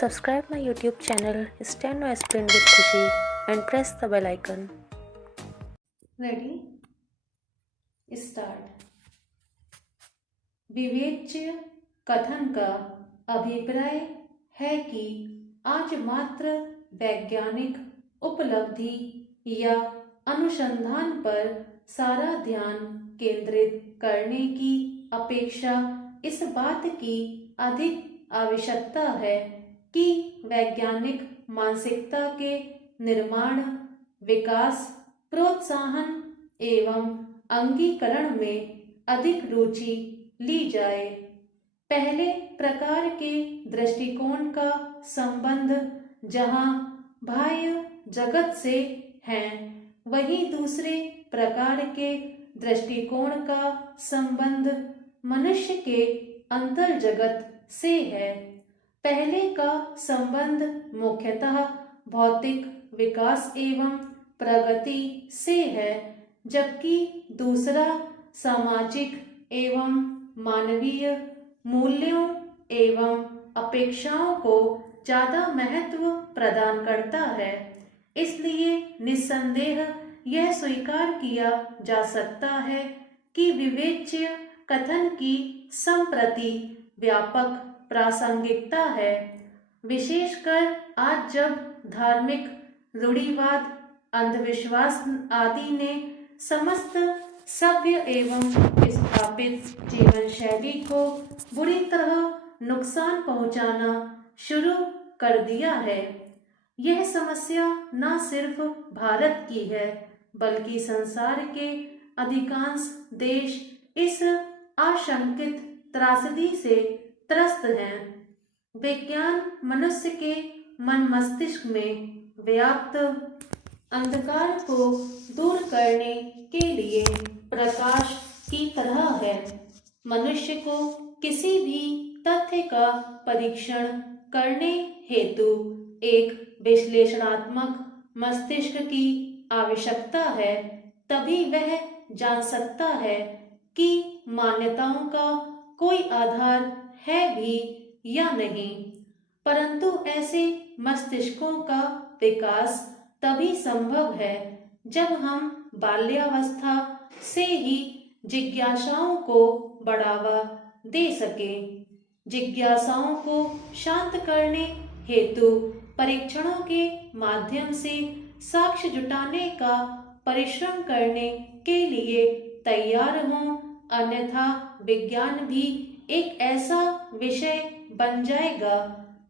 Subscribe my YouTube channel Steno Sprint with Khushi and press the bell icon. Ready start. विवेच्य कथन का अभिप्राय है कि आज मात्र वैज्ञानिक उपलब्धि या अनुसंधान पर सारा ध्यान केंद्रित करने की अपेक्षा इस बात की अधिक आवश्यकता है कि वैज्ञानिक मानसिकता के निर्माण, विकास, प्रोत्साहन एवं अंगीकरण में अधिक रुचि ली जाए। पहले प्रकार के दृष्टिकोण का संबंध जहां बाह्य जगत से है, वहीं दूसरे प्रकार के दृष्टिकोण का संबंध मनुष्य के अंतर जगत से है। पहले का संबंध मुख्यतः भौतिक विकास एवं प्रगति से है, जबकि दूसरा सामाजिक एवं मानवीय मूल्यों एवं अपेक्षाओं को ज्यादा महत्व प्रदान करता है। इसलिए निस्संदेह यह स्वीकार किया जा सकता है कि विवेच्य कथन की संप्रति व्यापक प्रासंगिकता है, विशेषकर आज जब धार्मिक रूढ़िवाद, अंधविश्वास आदि ने समस्त सभ्य एवं स्थापित जीवन शैली को बुरी तरह नुकसान पहुंचाना शुरू कर दिया है। यह समस्या न सिर्फ भारत की है, बल्कि संसार के अधिकांश देश इस आशंकित त्रासदी से त्रस्त हैं। विज्ञान मनुष्य के मन मस्तिष्क में व्याप्त अंधकार को दूर करने के लिए प्रकाश की तरह है। मनुष्य को किसी भी तथ्य का परीक्षण करने हेतु एक विश्लेषणात्मक मस्तिष्क की आवश्यकता है। तभी वह जान सकता है कि मान्यताओं का कोई आधार है भी या नहीं। परंतु ऐसे मस्तिष्कों का विकास तभी संभव है जब हम बाल्यावस्था से ही जिज्ञासाओं को बढ़ावा दे सकें। जिज्ञासाओं को शांत करने हेतु परीक्षणों के माध्यम से साक्ष्य जुटाने का परिश्रम करने के लिए तैयार हों, अन्यथा विज्ञान भी एक ऐसा विषय बन जाएगा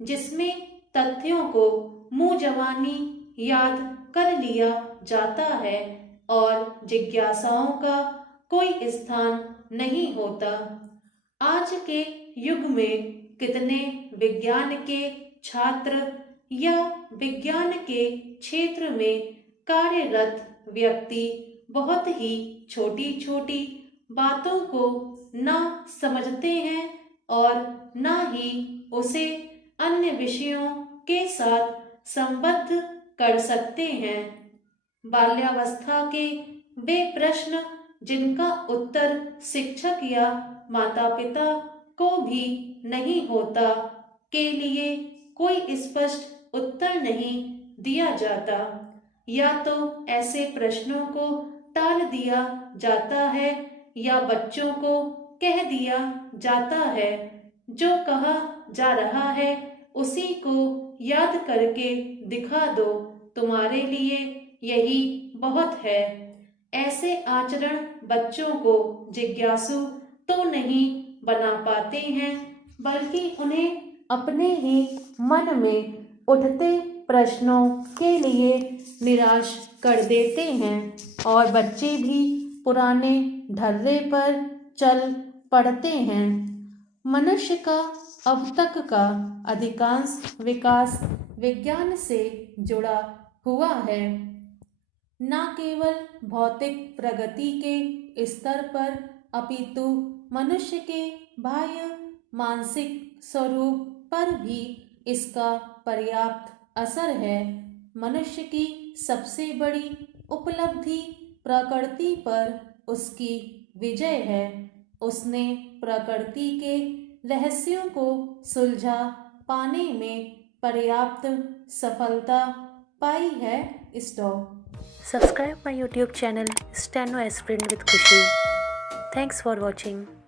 जिसमें तथ्यों को मुंह जबानी याद कर लिया जाता है और जिज्ञासाओं का कोई स्थान नहीं होता। आज के युग में कितने विज्ञान के छात्र या विज्ञान के क्षेत्र में कार्यरत व्यक्ति बहुत ही छोटी छोटी बातों को न समझते हैं और न ही उसे अन्य विषयों के साथ संबद्ध कर सकते हैं। बाल्यावस्था के वे प्रश्न जिनका उत्तर शिक्षक या माता पिता को भी नहीं होता, के लिए कोई स्पष्ट उत्तर नहीं दिया जाता, या तो ऐसे प्रश्नों को टाल दिया जाता है या बच्चों को कह दिया जाता है जो कहा जा रहा है उसी को याद करके दिखा दो, तुम्हारे लिए यही बहुत है। ऐसे आचरण बच्चों को जिज्ञासु तो नहीं बना पाते हैं, बल्कि उन्हें अपने ही मन में उठते प्रश्नों के लिए निराश कर देते हैं और बच्चे भी पुराने ढर्रे पर चल पड़ते हैं। मनुष्य का अब तक का अधिकांश विकास विज्ञान से जुड़ा हुआ है। न केवल भौतिक प्रगति के स्तर पर, अपितु मनुष्य के बाह्य मानसिक स्वरूप पर भी इसका पर्याप्त असर है। मनुष्य की सबसे बड़ी उपलब्धि प्रकृति पर उसकी विजय है। उसने प्रकृति के रहस्यों को सुलझा पाने में पर्याप्त सफलता पाई है। Stop. Subscribe my YouTube channel Steno Aspirin with Khushi. Thanks for watching.